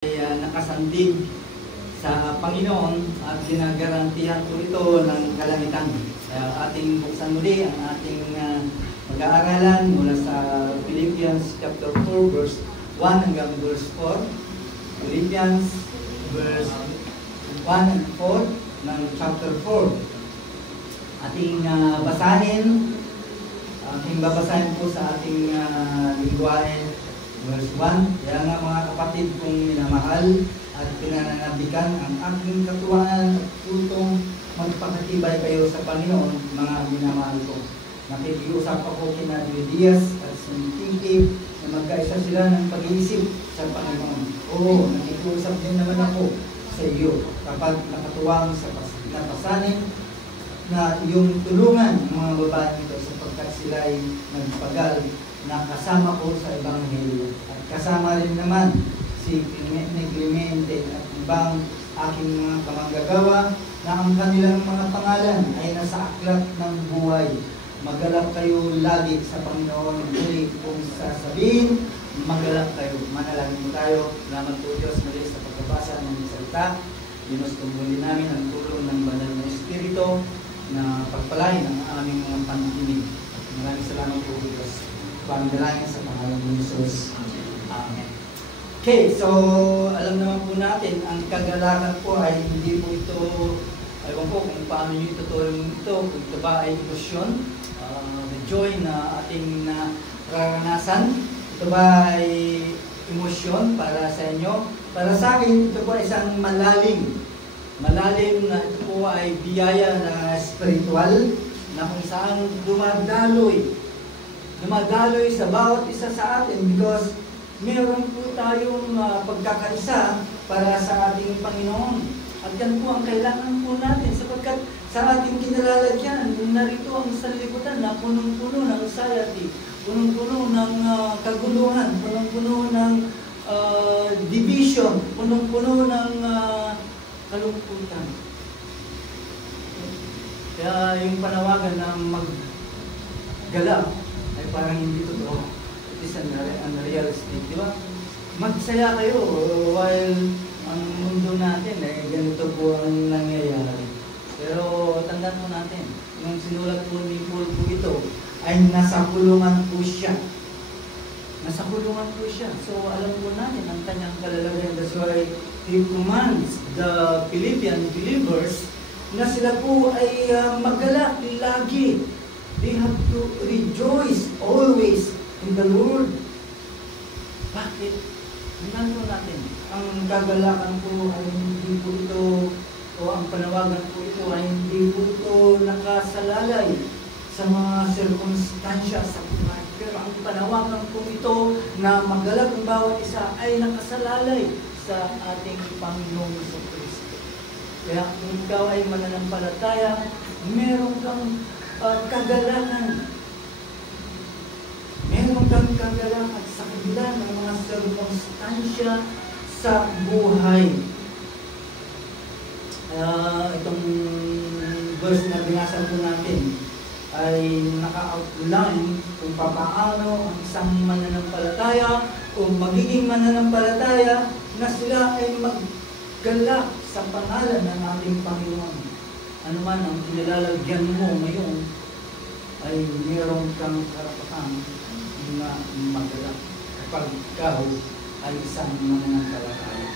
nakasandig sa Panginoon at ginagarantihan ko ito ng kalangitan. Ating buksan muli ang ating mag-aaralan mula sa Philippians chapter 4 verse 1 hanggang verse 4. Philippians verse 1 and 4 ng chapter 4. Ating basahin. Ating babasahin po sa ating lingwahe verse 1. Kaya nga mga kapatid kong minamahal at pinananabikan ang aking katuwaan at tutong magpakatibay kayo sa Panginoon, mga minamahal ko. Nakikiusap ako kina Dias at Sintique na magkaisa sila ng pag-iisip sa Panginoon. Oo, nakikiusap din naman ako sa iyo kapag nakatuwang sa napasanin na iyong tulungan ang mga babae nito sapagkat sila ay nagpagal na kasama ko sa Ebanghelyo. At kasama rin naman si Clemente at ibang aking mga kamanggagawa na ang kanilang mga pangalan ay nasa aklat ng buhay. Magalak kayo lagi sa Panginoon. Muli kung sasabihin, magalak kayo. Manalangin tayo. Salamat po Diyos muli sa pagkabasa ng salita. Ginustumbuli namin ang tulong ng banal na Espiritu na pagpalain ang aming mga panahinig. Maraming salamat po Diyos. Pangalangin sa pangalan ng Jesus. Amen. Okay, so alam naman po natin, ang kagalakan po ay hindi po ito, ewan ko kung paano nyo ituturing ito, kung ito ba ay emosyon, the joy na ating nararanasan, ito ba ay emosyon para sa inyo? Para sa akin, ito po ay isang malalim na ito po ay biyaya na spiritual na kung saan dumadaloy sa bawat isa sa atin because meron po tayong pagkakaisa para sa ating Panginoon. At yan po ang kailangan po natin sapagkat sa ating kinalalagyan, narito ang sanlibutan na punong-puno ng anxiety, punong-puno ng kaguluhan, punong-puno ng division, punong-puno ng kalungkutan. Kaya yung panawagan na maggalak ay parang hindi totoo. It is unrealistic, di ba? Magsaya kayo while ang mundo natin ganito po ang nangyayari. Pero tandaan po natin, nung sinulat po ni Paul po ito, ay nasa kulungan po siya. Nasa kulungan po siya. So alam po natin ang kanyang kalalagayan. That's why he commands the Philippian believers na sila po ay magalak lagi. They have to rejoice always in the Lord. Bakit? Tingnan po natin. Ang kagalakan po ay hindi po ito, o ang panawagan po ito ay hindi po ito nakasalalay sa mga sirkunstansya sa buhay. Pero ang panawagan po ito na magalak ang bawat isa ay nakasalalay sa ating Panginoong Kristo. Kaya kung ikaw ay mananampalataya, meron kang kagalakan. Meron kang kagalakan sa kabila ng mga sirkunstansya sa buhay. Itong verse na binasa po natin ay naka-outline kung paano ang isang mananampalataya o magiging mananampalataya na sila ay maggalak sa pangalan ng ating Panginoon. Ano man ang kinilalagyan mo ngayon ay mayroon kang karapatan na magalak kapag ikaw ay isang mananampalataya.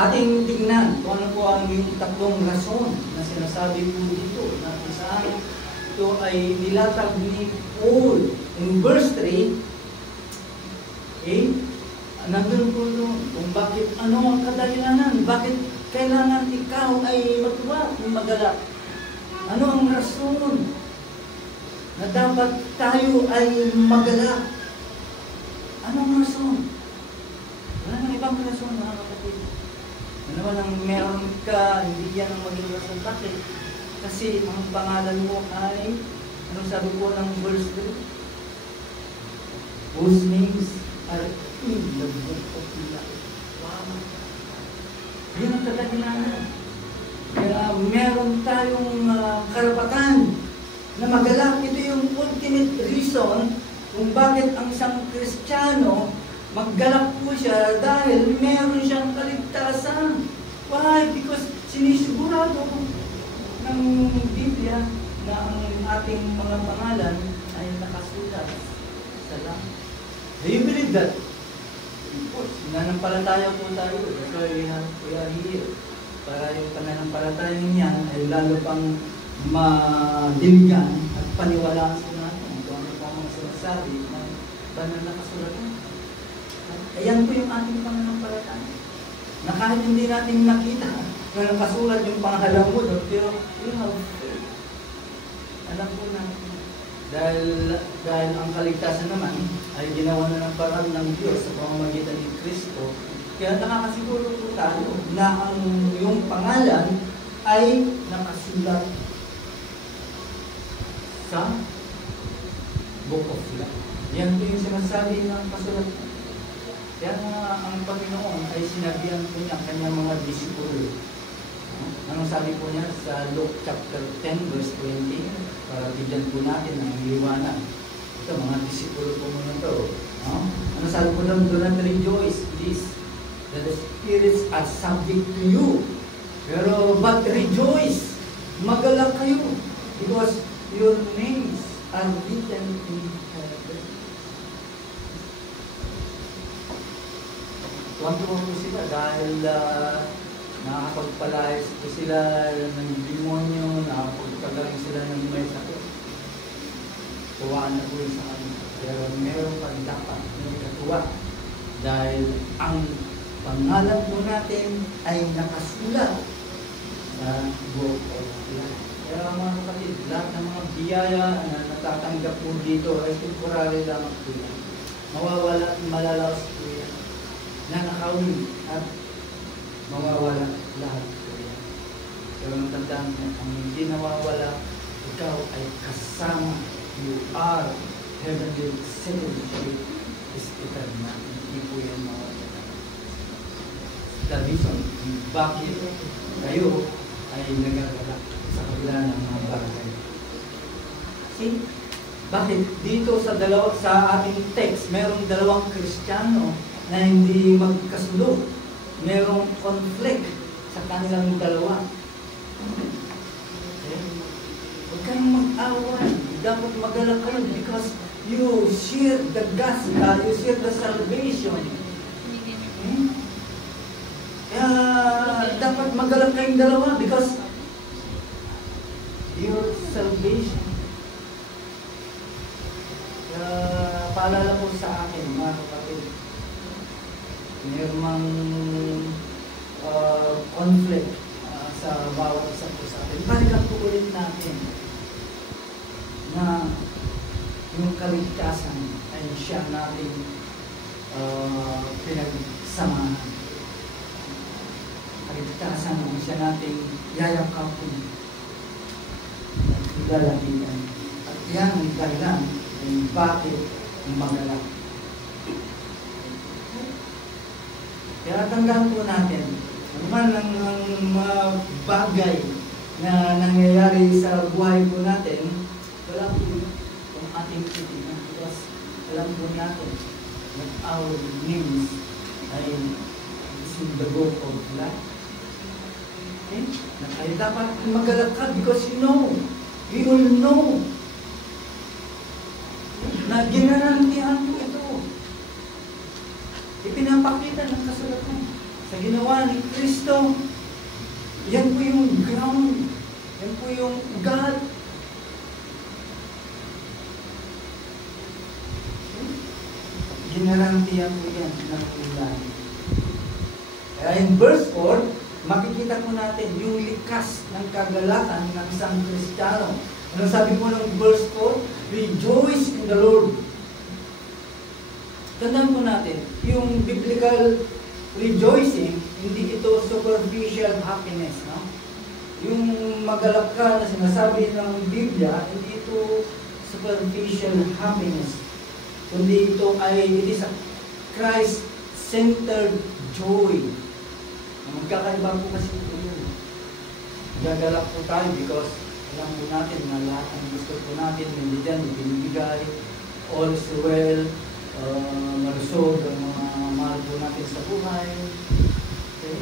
Ating tingnan kung ano po ang yung tatlong rason na sinasabi po dito na kung saan ito ay nilatag ni Paul. In verse 3, nandun po doon kung bakit, ano ang kadahilanan, bakit kailangan ikaw ay matuwa, magalak. Ano ang rason na dapat tayo ay magalak? Anong rason? Wala nang ibang rason, mga kapatid. Ano naman ang meron ka, hindi yan ang maging rason. Bakit? Kasi ang pangalan mo ay, anong sabi po ng verse 2? Whose names are in the book of life. Wow! Yan ang kadahilanan. Kaya meron tayong karapatan na magalak. Ito yung ultimate reason kung bakit ang isang Kristiyano maggalak po siya dahil meron siyang kaligtasan. Why? Because sinisigurado ng Biblia na ang ating mga pangalan ay nakasulat sa langit. Do you believe that? Of course, nananampalataya po tayo. That's why we are here. Para yung pananampalataya niyan ay lalo pang madiligan at paniwalaan sa natin kung ano pa mga sinasabi ng banal na kasulatan. Ayan po yung ating pananampalataya. Na kahit hindi natin nakita na nakasulat yung pangalan mo, pero you have faith. Alam po natin. Dahil ang kaligtasan naman ay ginawa na ng paraan ng Diyos sa pamamagitan ni Kristo. Kaya nakakasiguro po tayo na ang yung pangalan ay nakasulat sa Book of Life. Yan po yung sinasabi ng kasulatan. Kaya ang Panginoon ay sinabihan po niya kanyang mga disipulo. Anong sabi po niya sa Luke chapter 10 verse 20? Para bigyan po natin ng liwanag. Ito, mga disipulo po muna ito. Ano sabi po doon? Do not rejoice, please, that the spirits are subject to you. Pero, but rejoice, magalak kayo, because your names are written in heaven. Tuwan-tuwa po sila dahil nakakapagpalayas po sila ng demonyo, nakakapagpagaling sila ng may sakit. Tuwaan na po sa kanila. Pero meron pa dapat may katuwa dahil ang pangalan po natin ay nakasulat sa Book of Life. Kaya mga kapatid, lahat ng mga biyaya na natatanggap po dito ay temporary lamang po yan. Mawawala at malalaos po yan. Nanakawin at mawawala lahat po yan. Pero ang tandaan mo, ang hindi nawawala, ikaw ay kasama. You are heavenly citizenship is eternal. Hindi po yan mawawala. The reason bakit kayo ay nagagalak sa kabila ng mga bagay. See? Bakit? Dito sa ating text, merong dalawang Kristiyano na hindi magkasunod. Merong conflict sa kanilang dalawa. Okay? Huwag kayong mag-away. Dapat magalak kayo because you share the gospel, you share the salvation. Okay? Kaya dapat magalak kayong dalawa because your salvation. Kaya paalala po sa akin, mga kapatid, mayroong conflict sa bawat isa po sa atin. Balikan po ulit natin na yung kaligtasan ay siya nating pinagsamahan. Kaligtasan ay siya nating yayakapin at ilalapitan. At yan ang dahilan kung bakit magalak. Kaya tandaan po natin, ano man ang mga bagay na nangyayari sa buhay po natin, wala po kung ating titigan. Because alam po natin that our names ay is in the Book of Life. Okay? Na tayo dapat magalak ka because you know, we all know na ginarantihan po ito. Ipinapakita ng kasulatan sa ginawa ni Kristo. Yan po yung ground. Yan po yung God. Ginarantihan po yan ng ulan. Kaya in verse 4, makikita po natin yung likas ng kagalakan ng isang Kristiyano. Ano sabi po ng verse 4? Rejoice in the Lord. Tandaan po natin, yung biblical rejoicing, hindi ito superficial happiness, no? Yung magalak ka na sinasabi ng Biblia, hindi ito superficial happiness. Kundi ito ay, it is a Christ-centered joy. Magkakaiba po kasi ito yun. Gagalak po tayo because alam po natin na lahat ng gusto po natin, hindi dyan, ibinibigay, all is well, malusog ang mga mahal po natin sa buhay. Okay?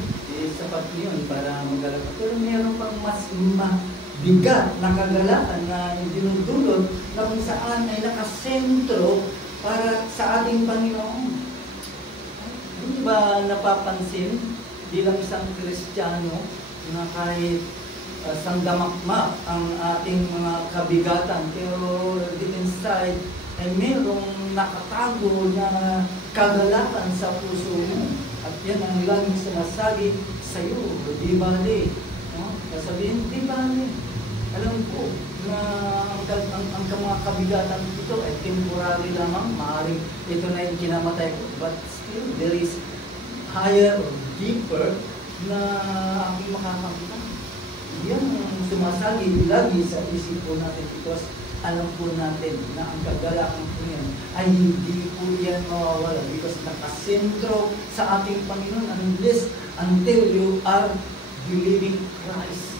Sapat yun para magalak. Pero meron pang mas mabigat na kagalakan na dinudulot na kung saan ay nakasentro para sa ating Panginoon. Hindi ba napapansin bilang isang Kristiyano na kahit sandamakmak ang ating mga kabigatan, pero deep inside ay merong nakatago na kagalakan sa puso mo. At yan ang laging sinasabi sa iyo, di bale. No? Sasabihin, di bale. Alam ko na ang mga kabigatan ito ay temporary lamang, maaaring ito na yung kinamatay ko. But still, there is higher or deeper na aking makakakita. Yan ang sumasagi lagi sa isip po natin because alam po natin na ang kagalakan po yan ay hindi po yan mawawala because nakasentro sa ating Panginoon until you are believing Christ.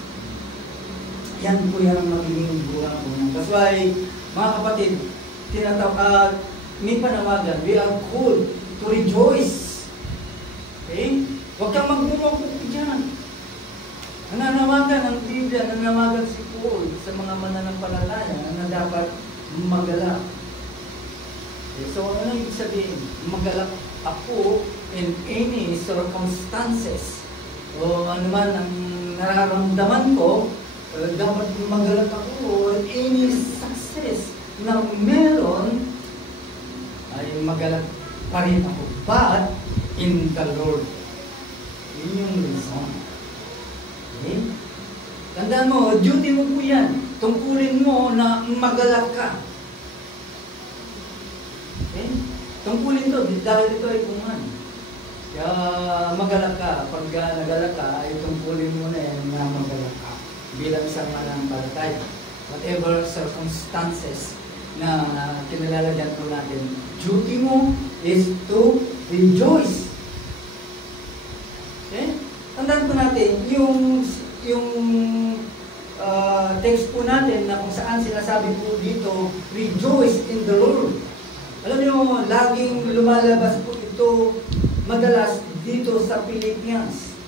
Yan po yan ang magiging buwan po. That's why, mga kapatid, may panawagan, we are called to rejoice. Okay? Huwag kang magmumukok dyan. Nananawagan ang Biblia, nananawagan si Paul sa mga mananampalataya na dapat magalak. Okay, so ano ibig sabihin? Magalak ako in any circumstances. O ano man ang nararamdaman ko, dapat magalak ako in any success na meron, ay magalak pa rin ako. But in the Lord. Yun yung reason. Okay? Tandaan mo, duty mo po yan. Tungkulin mo na magalak ka. Okay? Tungkulin to, dahil ito ay kuman. Kaya magalak ka. Pag nagalak ka, ay tungkulin mo na yan na magalak ka. Bilang isang mananampalataya. Whatever circumstances na kinalalagyan po natin, duty mo is to rejoice. Okay? Tandaan po natin, yung text po natin na kung saan sinasabi po dito, rejoice in the Lord. Alam niyo, laging lumalabas po ito madalas dito sa Philippians.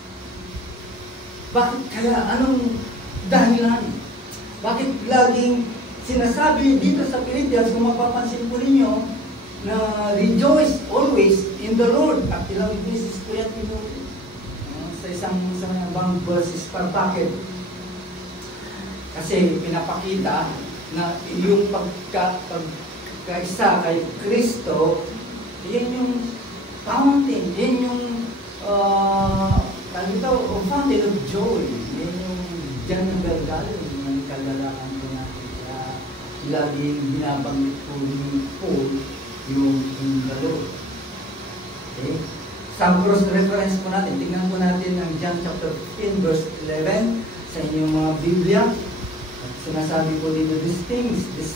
Bakit kaya? Anong dahilan? Bakit laging sinasabi dito sa Philippians, kung mapapansin po ninyo, na rejoice always in the Lord. At ilang beses po yan sa isang verses pa. Bakit? Kasi pinapakita na yung pagkaisa kay Kristo, yan yung fountain, yan yung fountain of joy. Yan yung dyan ng galgaling ng kagalakan po natin. Kaya laging binabanggit po ni Paul yung in the Lord. Okay? Sa cross reference po natin, tingnan po natin ang John chapter 15 verse 11 sa inyong mga Biblia. At sinasabi po dito, these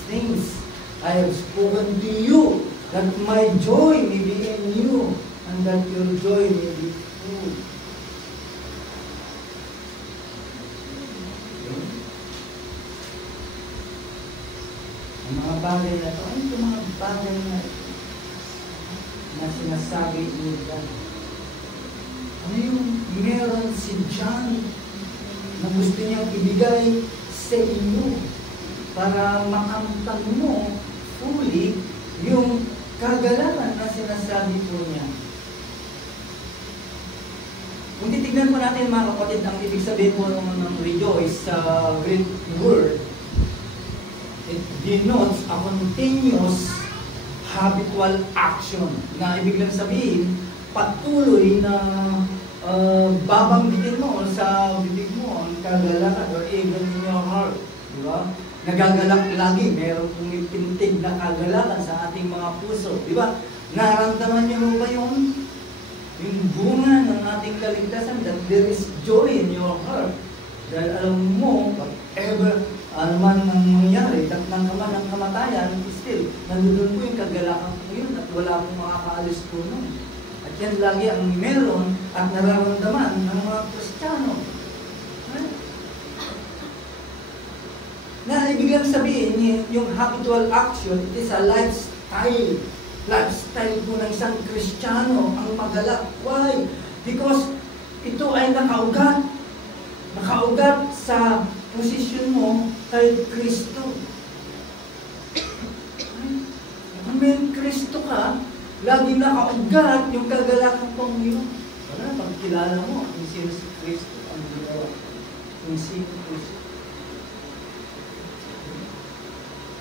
things I have spoken to you, that my joy may be in you, and that your joy may be full. Okay? Ang mga bagay na ito, ano itong mga bagay na sinasabi nila? Ano yung meron si John na gusto niyang ibigay sa inyo para makamtan mo fully yung kagalakan na sinasabi po niya? Kung titignan po natin mga kapatid, ang ibig sabihin po ng rejoice sa Greek word, it denotes a continuous habitual action na ibig lang sabihin patuloy na babanggitin mo sa bibig mo ang kagalakan or even in your heart. Di ba? Nagagalak lagi, meron pumipintig na kagalakan sa ating mga puso. Di ba? Naramdaman niyo ba yun? Yung bunga ng ating kaligtasan, that there is joy in your heart. Dahil alam mo, whatever ano man ang mangyari, at nang kaman ng kamatayan, still, nandun po yung kagalakan po yun at wala pong makakaalis po nun. At yan lagi ang meron at nararamdaman ng mga Kristiyano. Na ibig lang sabihin, yung habitual action, it is a lifestyle lifestyle po ng isang Kristiyano ang magalak. Why? Because ito ay nakaugat. Nakaugat sa posisyon mo kay Kristo. Kung may Kristo ka, lagi nakaugat yung kagalakan pong iyo. Wala, pag kilala mo kung sino si Kristo, ang ginawa. Kung sino Kristo.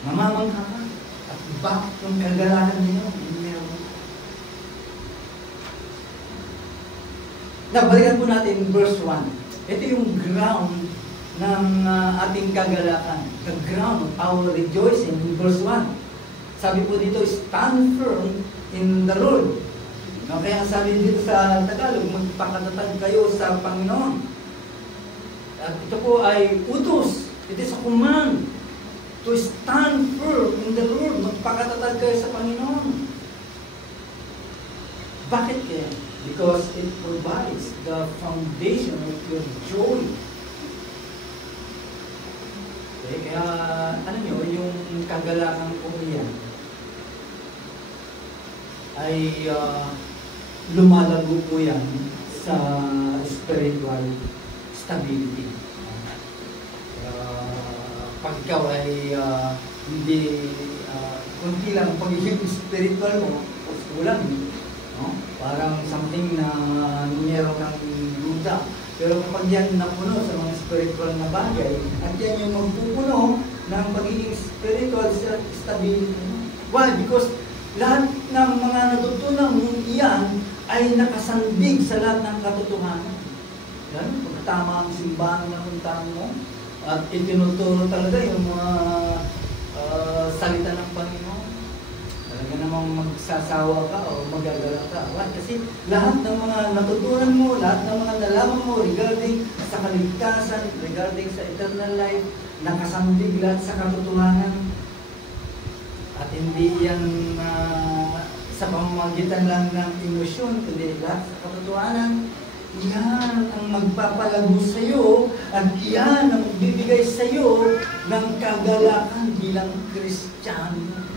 Mamamangha ka. At bakit yung kagalakan niyo? Balikan po natin verse 1. Ito yung ground ng ating kagalakan. The ground of our rejoicing in verse 1. Sabi po dito, stand firm in the Lord. No, kaya sabi dito sa Tagalog, magpakatatag kayo sa Panginoon. At ito po ay utos. It is a command to stand firm in the Lord. Magpakatatag kayo sa Panginoon. Bakit kaya? Because it provides the foundation of your joy. Okay, kaya, nyo, yung kagalakan po yan ay lumalago po yan sa spiritual stability. Pag ikaw ay hindi, kunti lang pagiging spiritual mo, kulang, no? Parang something na meron ng duda. Pero kapag yan napuno sa mga spiritual na bagay, at yan yung magpupuno ng pagiging spiritual stability. Why? Because lahat ng mga natutunan mong iyan ay nakasandig sa lahat ng katotohanan. Yan, pagkatama ang simbahan na puntahan mo, at itinuturo talaga yung mga salita ng Panginoon. Talaga namang magsasawa ka o magagala ka. Why? Kasi lahat ng mga natutunan mo, lahat ng mga nalaman mo regarding sa kaligtasan, regarding sa eternal life, nakasandig lahat sa katotohanan. At hindi yan sa pamamagitan lang ng emosyon, kundi lahat sa katotohanan. Yan ang magpapalago sa iyo at yan ang magbibigay sa iyo ng kagalakan bilang Kristiyano.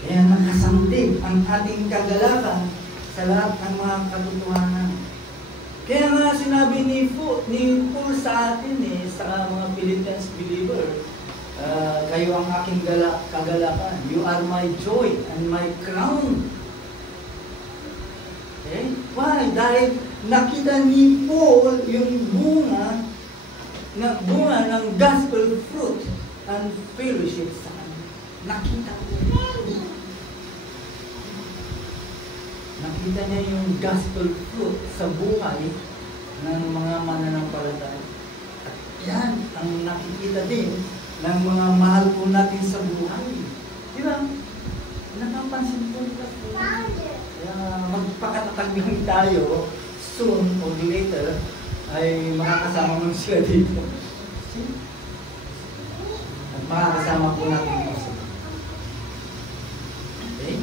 Kaya nakasandig ang ating kagalakan sa lahat ng mga katotohanan. Kaya nga sinabi ni Paul sa atin sa mga Philippians believer, kayo ang aking kagalakan. You are my joy and my crown. Okay? Why? Dahil nakita ni Paul yung bunga ng gospel fruit and fellowship sa kanya. Nakita niya yung gospel fruit sa buhay ng mga mananampalataya. At yan ang nakikita din ng mga mahal po natin sa buhay. Di ba? Napapansin po nila po. Kaya magpakatatag lang tayo, soon or later, ay makakasama mo sila dito. At makakasama po natin mo sila. Okay?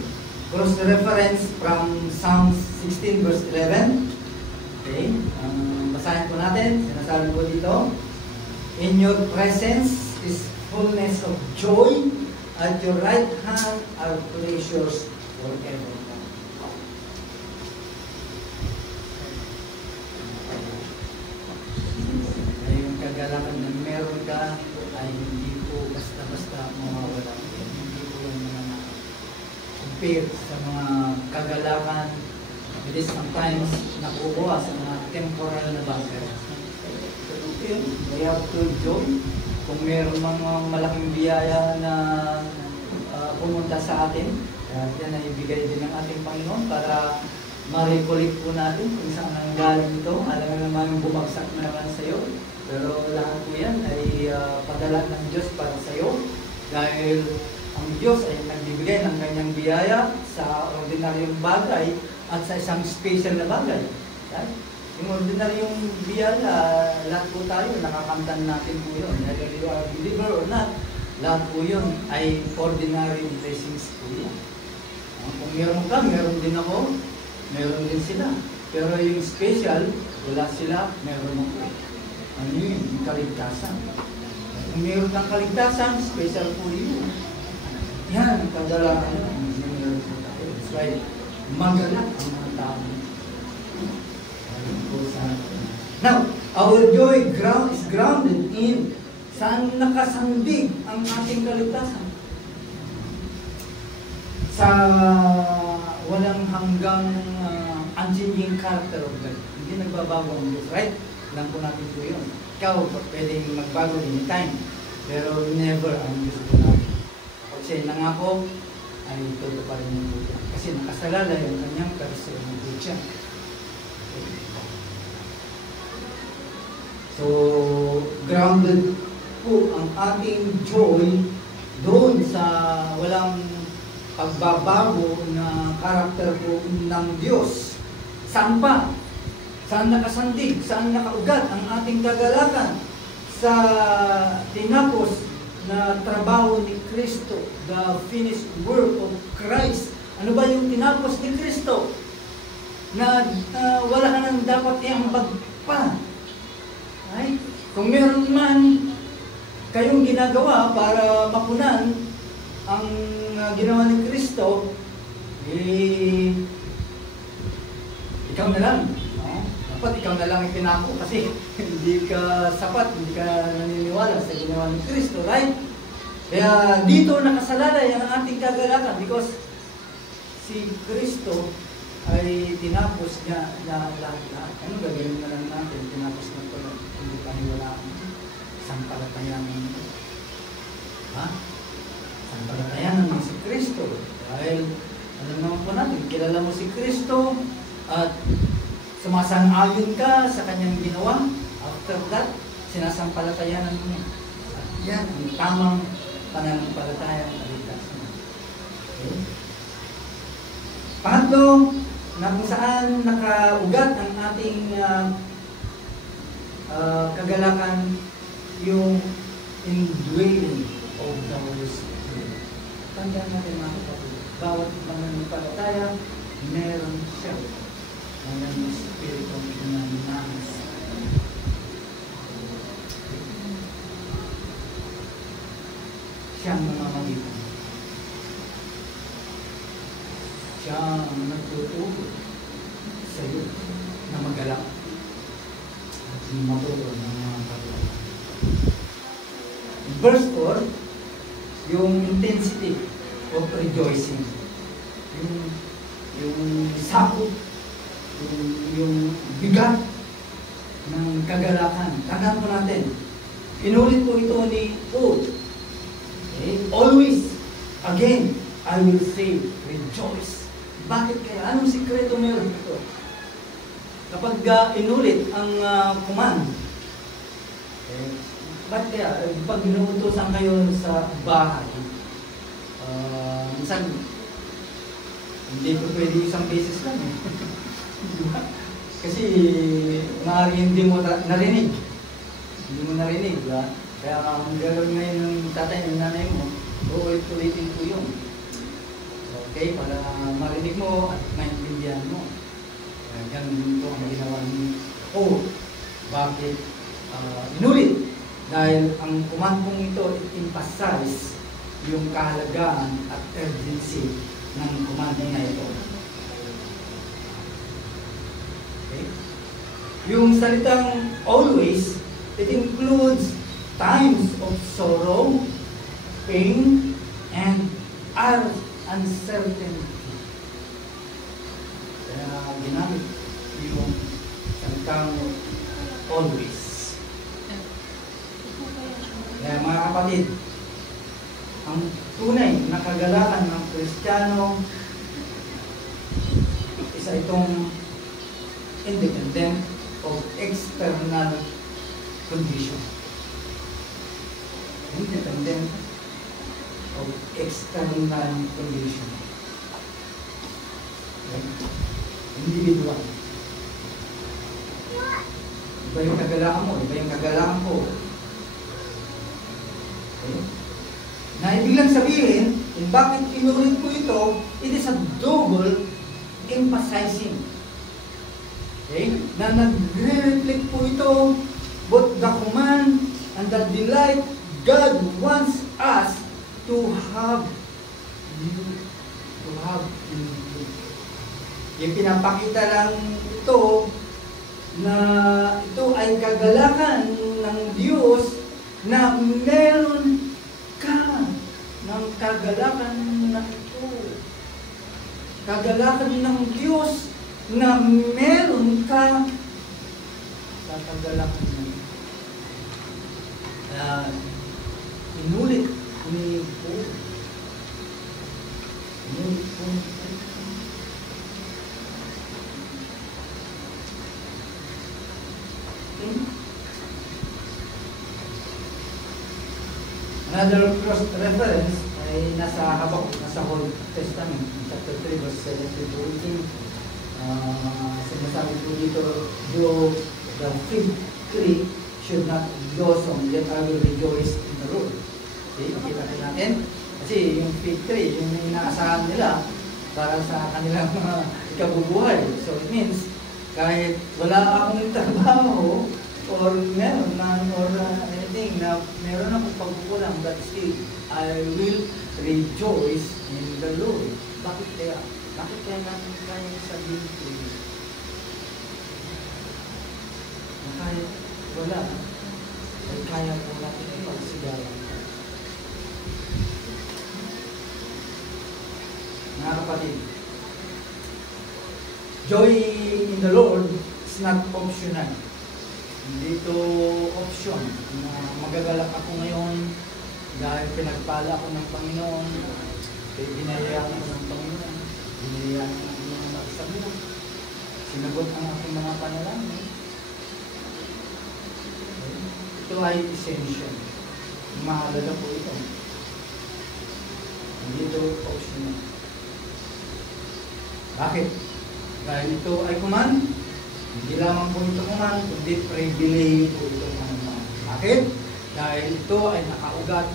Cross reference from Psalms 16 verse 11. Okay? Basahin po natin. Sinasabi po dito, in your presence is fullness of joy, at your right hand are pleasures forever. Ay, yung kagalakan na meron ka ay hindi po basta-basta mawawala. Hindi po yung mga compare sa mga kagalakan. It is sometimes nakukuha sa mga temporal na bagay. We have to joy. Kung mayroon mga malaking biyaya na pumunta sa atin, yan ay ibigay din ng ating Panginoon para ma-recollect po natin kung saan nanggaling ito. Alam mo naman yung bumagsak na naman sa iyo. Pero lahat po yan ay padala ng Diyos para sa iyo. Dahil ang Diyos ay nagbibigay ng kanyang biyaya sa ordinaryong bagay at sa isang special na bagay. Right? Yung ordinaryong biyaya, lahat po tayo, nakakamtan natin po yun. Whether you are a believer or not, lahat po yun ay ordinary blessings po yan. Kung meron ka, meron din ako, meron din sila. Pero yung special, wala sila, meron ako. Ano yun? Yung kaligtasan. Kung meron kang kaligtasan, special po yun. Yan ang kagalakan ng meron po tayo. That's right. Magalak ang mga tao. Now, our joy is grounded in saan nakasandig ang ating kaligtasan. Sa walang hanggang unchanging character of God. Hindi nagbabago ang Diyos, right? Alam po natin po yun. Ikaw, pwedeng magbago anytime. Pero never ang Diyos po natin. Pag siya nangako, ay todo pa rin yung buhay. Kasi nakasalalay ang kanyang person ng buhay. So, grounded po ang ating joy doon sa walang pagbabago na karakter po ng Diyos. Saan pa? Saan nakasandig? Saan nakaugat ang ating kagalakan? Sa tinapos na trabaho ni Kristo, the finished work of Christ. Ano ba yung tinapos ni Kristo? Na wala ka nang dapat iambag pa. Ay, kung meron man kayong ginagawa para mapunan ang ginawa ni Kristo, ikaw na lang. No? Dapat ikaw na lang ipinako kasi hindi ka sapat, hindi ka naniniwala sa ginawa ni Kristo, right? Kaya dito nakasalalay ang ating kagalakan because si Kristo ay tinapos niya lahat. Ano gagawin na lang natin? Tinapos na ito, hindi paniwalaan. Sampalatayanan mo. Ha? Sampalatayanan mo si Kristo. Dahil, alam naman po natin, kilala mo si Kristo at sumasang-ayon ka sa kanyang ginawa. After that, sinasampalatayanan mo. At yan, ang tamang pananampalataya ng kaligtasan. Okay? Pangatlo, na kung saan nakaugat ang ating kagalakan, yung indwelling of the Holy Spirit. Tandaan natin mga kapatid, bawat mananampalataya, meron siya ng Espiritu ng pinananamas. Siya ang mamamagitan. Siya ang nagtuturo sa iyo na magalak at maturo ng mga kapatid. Verse 4, yung intensity of rejoicing. Yung sakop, yung bigat ng kagalakan. Tandaan po natin, inulit po ito ni Paul. Okay? Always, again, I will say, rejoice. Bakit kaya? Anong sikreto meron ito? Kapag inulit ang command, bakit kaya? Pag inuutosan kayo sa bahay, minsan, hindi ko pwede isang beses lang eh. Kasi, maaaring hindi mo narinig. Hindi mo narinig, diba? Kaya ang gagawin ngayon ng tatay ng nanay mo, uulit-ulitin ko yun. Okay, para marinig mo at maintindihan mo. Ganun ito ang ginawa ni Paul. Bakit inulit? Dahil ang command kong ito emphasize yung kahalagaan at urgency ng command na ito. Okay? Yung salitang always, it includes times of sorrow, pain, and uncertainty. Kaya ginamit yung salitang always. Kaya mga kapatid, ang tunay na kagalakan ng Kristiyano, isa itong independent of external condition. Independent of external condition. Okay? Individual. Iba yung kagalakan mo, iba yung kagalakan ko. Okay? Na ibig lang sabihin, kung bakit inulit ko ito, it is a double emphasizing. Okay? Na nagre-reflect po ito, both the command and the delight God wants us to have you to have in you. Yung pinapakita lang ito na ito ay kagalakan ng Diyos na meron ka ng kagalakan na ito. Kagalakan ng Diyos na meron ka sa kagalakan na ito. Inulit ni Paul. Inulit po. Another cross reference ay nasa Habakuk, nasa Old Testament, chapter 3, verse 17 to 18. Sinasabi po dito, though the fig tree should not blossom, yet I will rejoice in the Lord. Okay, nakita natin. Kasi yung fig tree, yung inaasahan nila para sa kanilang mga ikabubuhay. So it means, kahit wala akong trabaho, or meron man, or anything na meron akong pagkukulang, but still, I will rejoice in the Lord. Bakit kaya? Bakit kaya natin kaya sabihin ito? Kahit wala, ay kaya po natin ipagsigawan. Mga kapatid, joy in the Lord is not optional. Hindi ito option na magagalak ako ngayon dahil pinagpala ako ng Panginoon, binayaan ako ng Panginoon, binayaan ako ng mga sabihan, sinagot ang aking mga panalangin. Ito ay essential. Mahalaga po ito. Hindi ito optional. Bakit? Dahil ito ay command. Hindi lamang po ito command, kundi privilege po ito command. Bakit? Dahil ito ay nakaugat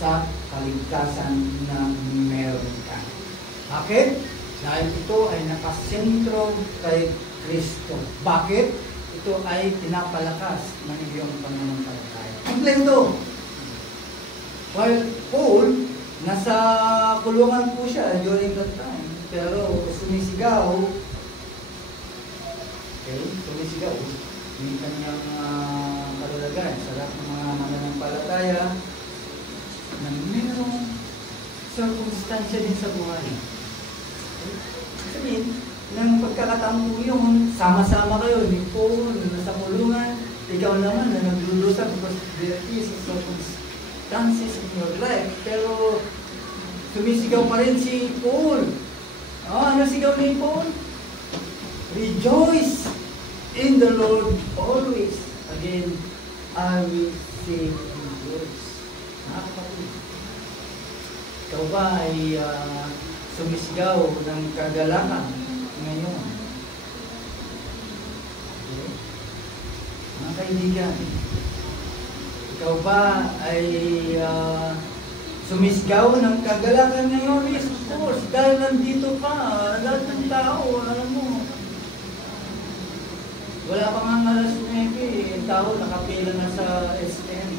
sa kaligtasan na meron ka. Bakit? Dahil ito ay nakasentro kay Kristo. Bakit? Ito ay pinapalakas ng iyong pananampalataya. Kompleto. While Paul, nasa kulungan po siya during that time, pero sumisigaw, sumisigaw yung kanyang kalagayan sa lahat ng mga mananampalataya na mayroong circumstansya din sa buhay. Sabihin, nang pagkakataon po yun, sama-sama kayo, ni Paul, nasa kulungan, ikaw naman na naglulusa because there is circumstances in your life. Pero sumisigaw pa rin si Paul. Ano sigaw ni Paul? Rejoice in the Lord always. Again, I will sing in words. Nakakapatid. Ikaw ba ay sumisigaw ng kagalakan ngayon? Okay. Mga kaibigan, ikaw ba ay sumisigaw ng kagalakan ngayon? Yes, of course. Dahil nandito ka, lahat ng tao, alam mo, wala pa nga alas 9, tao nakapila na sa SM.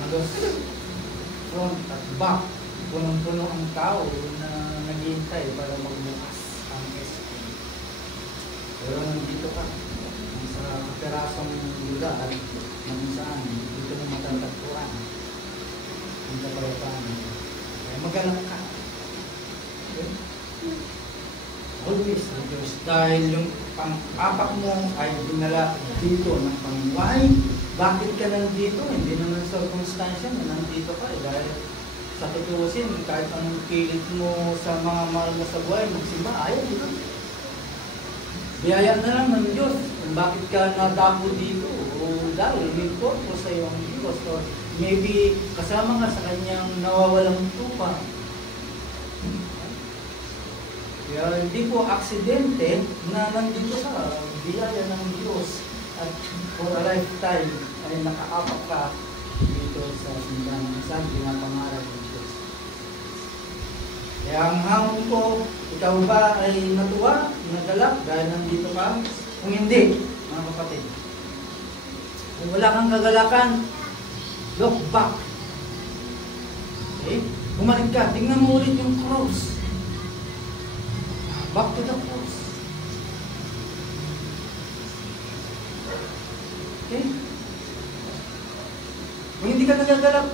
Halos front at back, punong-puno ang tao na naghihintay para magbukas ang SM. Pero nandito ka, sa kaperasong lugar kung saan dito na matatagpuan ang kapayapaan. Kaya magalak ka. Okay? Always rejoice. Dahil yung pang-apak mo ay dinala dito ng Panginoon. Bakit ka nandito? Hindi naman circumstansya na nandito ka. Dahil sa tutusin, kahit anong pilit mo sa mga mahal mo sa buhay, magsimba, ayaw dito. Biyaya na lang ng Diyos kung bakit ka nadapo dito. O dahil may purpose sa iyo ang Diyos. Or maybe kasama ka sa kanyang nawawalang tupa. Kaya hindi po aksidente na nandito sa biyaya ng Diyos at for a lifetime ay nakaapak ka dito sa simbahan ng San pinapangarap ng Diyos. Kaya ang hamon ko, ikaw ba ay natuwa, nagalak dahil nandito ka? Kung hindi, mga kapatid, kung wala kang kagalakan, look back Okay? Bumalik ka, tingnan mo ulit yung cross. Back to the cross. Okay? Kung hindi ka nagagalap,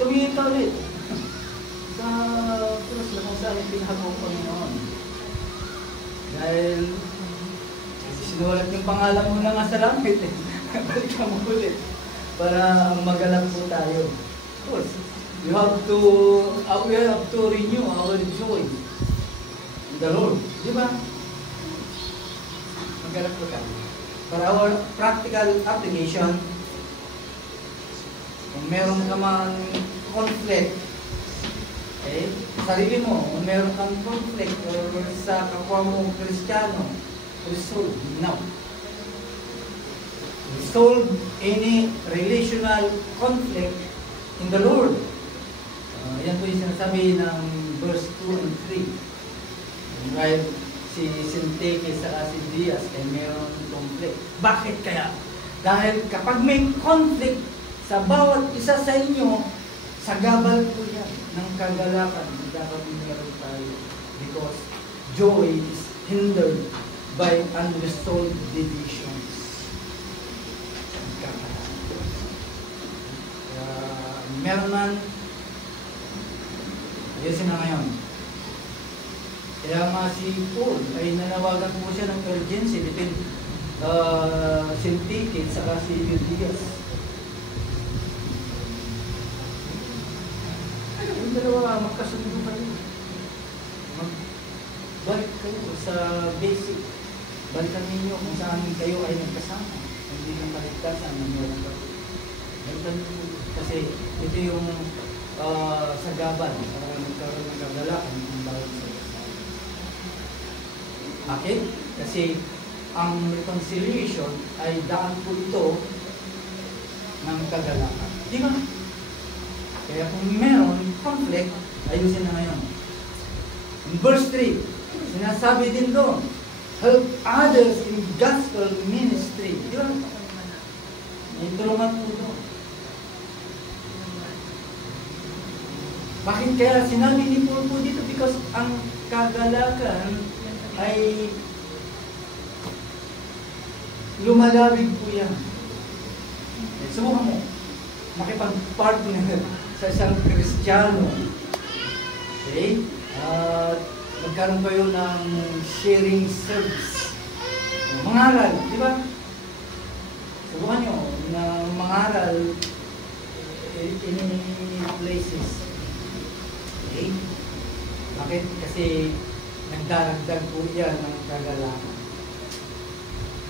tumingin ka ulit sa cross na kung saan yung pinahagong Panginoon. Dahil sinulat yung pangalan mo na nga sa langit eh. Balik ka mo ulit para magalap po tayo. Of course, we have to renew our joy in the Lord. Di ba? Magalap po tayo. For our practical application, kung meron ka man conflict, okay, sarili mo, kung meron kang conflict or sa kapwa mo Kristiyano, resolve now. Resolve any relational conflict in the Lord. Yan po yung sinasabi ng verse 2 and 3. Right? Si Sinteke sa si Diaz ay meron conflict. Bakit kaya? Dahil kapag may conflict sa bawat isa sa inyo, sagabal po yan ng kagalakan. Dapat meron tayo. Because joy is hindered by unresolved divisions. Meron man, ayusin na ngayon. Kaya nga si Paul ay nanawagan po siya ng urgency between Sintike at si Diaz. Yung dalawa, magkasundo kayo. Balik kayo sa basic. Balikan ninyo kung saan kayo ay nagkasama. Hindi ng kaligtasan ng meron kayo. Kasi ito yung sagaban para magkaroon ng kagalakan ng bawat isa. Bakit? Kasi ang reconciliation ay daan po ito ng kagalakan. Di ba? Kaya kung meron conflict, ayusin na ngayon. In verse 3, sinasabi din doon, help others in gospel ministry. Di ba? May tulungan po doon. Bakit kaya sinabi ni Paul po dito? Because ang kagalakan ay lumalabig po yan. Subukan mo, makipag-partner sa isang Kristiyano. Okay? Magkaroon kayo ng sharing service. Mangaral, di ba? Subukan nyo na mangaral in places. Okay? Bakit? Kasi nagdaragdag po yan ng kagalakan.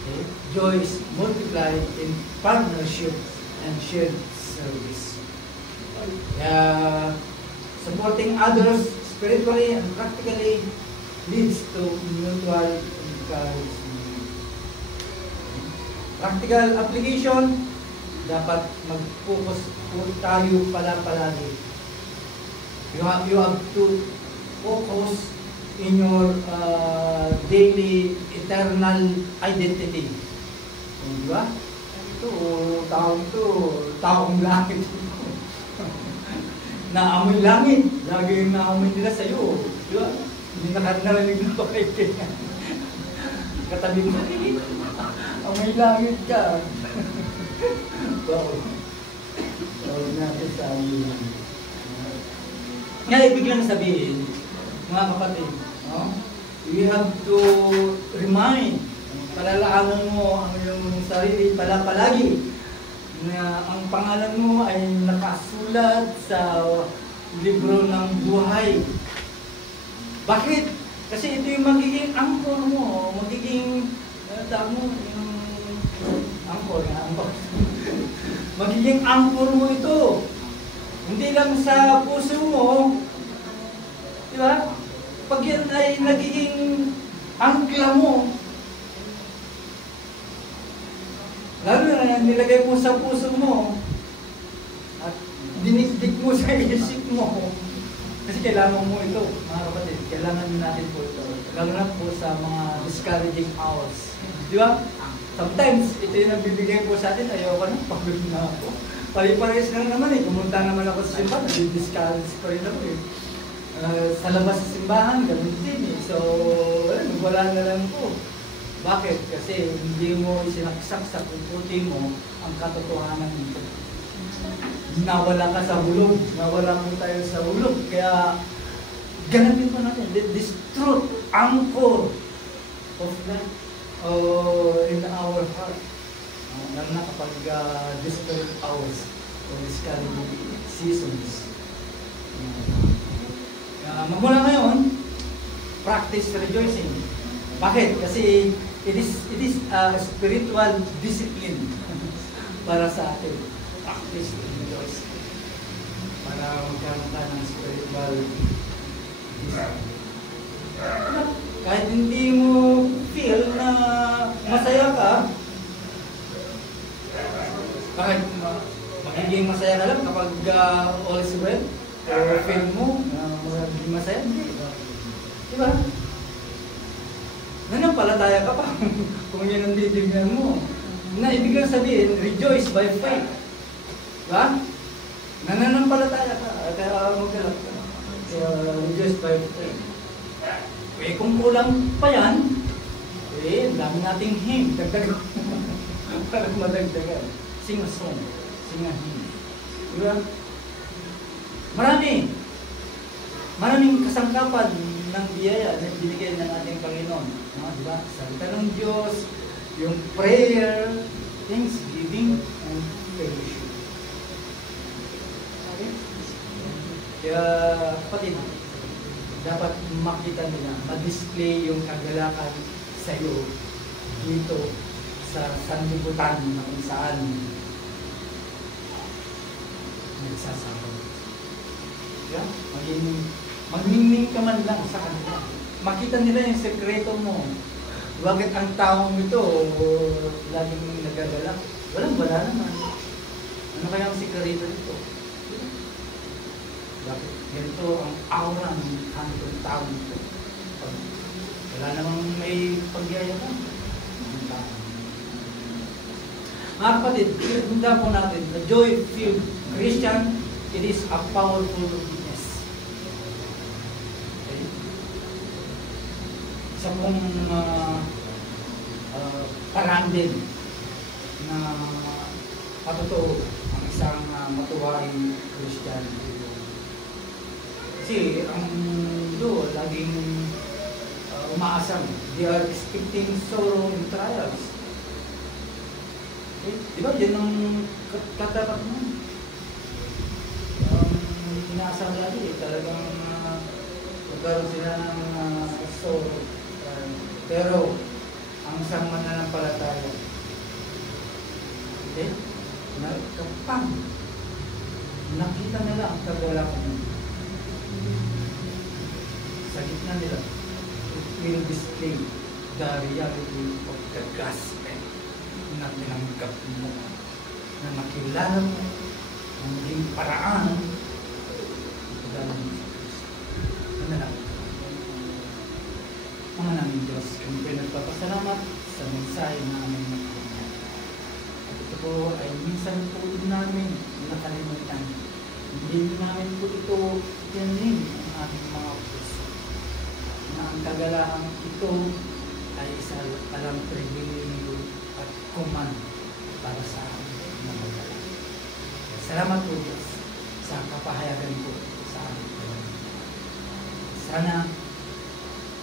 Okay? Joy is multiplied in partnership and shared service. Supporting others spiritually and practically leads to mutual encouragement. Practical application, dapat mag-focus po tayo palagi. You have to focus in your daily eternal identity. Di ba? Taong langit. Naamoy langit. Lagi yung naamoy nila sa'yo. Di ba? Hindi narinig na pakaitin. Katabi mo. Amoy langit ka. Tawag natin sa amoy langit. Nga, ibig lang sabihin, mga kapatid, no? You have to remind, palalaanan mo ang iyong sarili palagi na ang pangalan mo ay nakasulat sa libro ng buhay. Bakit? Kasi ito yung magiging anchor mo, magiging magiging anchor mo ito. Hindi lang sa puso mo, di ba? Pag yan ay nagiging angkla mo, lalo na nilagay mo sa puso mo, at dinikdik mo sa isip mo, kasi kailangan mo ito, mga kapatid, kailangan natin po ito. Lalo na po sa mga discouraging hours. Di ba? Sometimes, ito yung nagbibigay po sa atin, ayoko na, pagod na ako. Pare-pares lang naman eh. Pumunta naman ako sa simbahan, nag-discourage pa rin ako eh. Sa labas sa simbahan, ganun din eh. So, wala na lang po. Bakit? Kasi hindi mo sinaksak sa puputi mo ang katotohanan nito. Nawala ka sa hulog. Nawala mo tayo sa hulog. Kaya, ganapin pa natin. This truth, anchor of life in our heart. Lalo na kapag desperate hours or discouraging seasons. Magmula ngayon, practice rejoicing. Bakit? Kasi it is a spiritual discipline para sa atin. Practice rejoicing. Para magkaroon ka ng spiritual discipline. Kahit hindi mo feel na masaya ka, kahit magiging masaya ka lang kapag all is well, o feel mo magiging masaya, hindi. Diba? Nanampalataya ka pa kung yun ang titignan mo. Na ibig sabihin, rejoice by faith. Diba? Nananampalataya ka. Kaya magkalap ka. Rejoice by faith. Eh kung kulang pa yan, dami nating hymn. Dagdag parang madagdagan. Sing a song. Sing a hymn. Diba? Maraming kasangkapan ng biyaya na binigay ng ating Panginoon. Diba? Salita ng Diyos, yung prayer, thanksgiving, and fellowship. Okay? Kaya, kapatid, dapat makita nila, ma-display yung kagalakan sa iyo dito sa sanlibutan na kung saan nagsasama. Yeah? Magmingming ka man lang sa kanila. Makita nila yung sekreto mo. Bakit ang taong ito laging nagagalak? Wala naman. Ano kaya ang sekreto nito? Bakit? Ganito ang aura ng hanggang taong ito. Wala namang may pagyayabang. Mga kapatid, pinagpunta po natin, the joy-filled Christian, it is a powerful witness. Okay? Isa pong paraan din na patotoo ang isang matuwaing Christian. Kasi ang mundo laging umaasam. They are expecting sorrow and trials. Di ba? Yan ang katapat mo. Inaasam lagi. Talagang magkaroon sila ng sorrow. Pero, ang isang mananampalataya, okay? Kapag nakita nila ang kagalakan mo, sa gitna nila, it will display the reality of the gospel na tinanggap mo, na makilala mo, na maging paraan dahil mo sa Kristo. Ano lang? Mga namin Diyos, kami pinagpapasalamat sa mensahe namin na kanya. At ito po ay minsan po namin nakalimutan. Hindi namin po ito yanin ang aming mga puso. Na ang kagalaang ito ay isa alang pribilege at kuman para sa amin na magdala. Salamat po Diyos sa kapahayagan po sa amin. Sana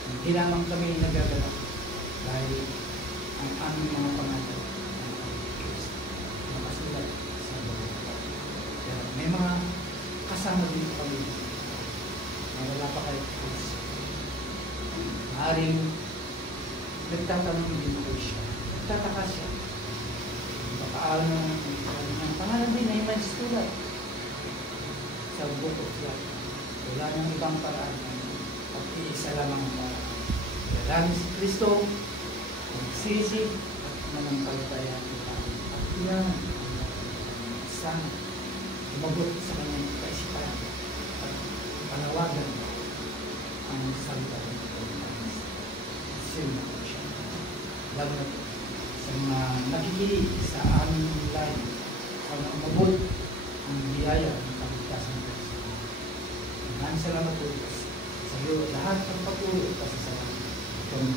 hindi lamang kami nagagalak dahil ang aming mga pangalan ay Kristo. Nakasulat sa Biblia. Kaya may mga kasama din kami na wala pa kayo Kristo. Maaaring nagtatanong din ko siya. Nagtataka siya. Paano ang pangalan din ay may sulat sa Book of Life. Wala nang ibang paraan. At iisa lamang ang paraan. Kailangan si Kristo, magsisi at manampalataya kita. At yan, sana umagot sa kanyang kaisipan at panawagan ang salita ng Panginoon. Sino po siya. Lalo na sa mga nakikinig sa aming live. Sana umabot ang biyaya ng kaligtasan ng Diyos. Maraming salamat po Diyos sa iyo lahat ng patuloy at pasasalamat. Ikaw ang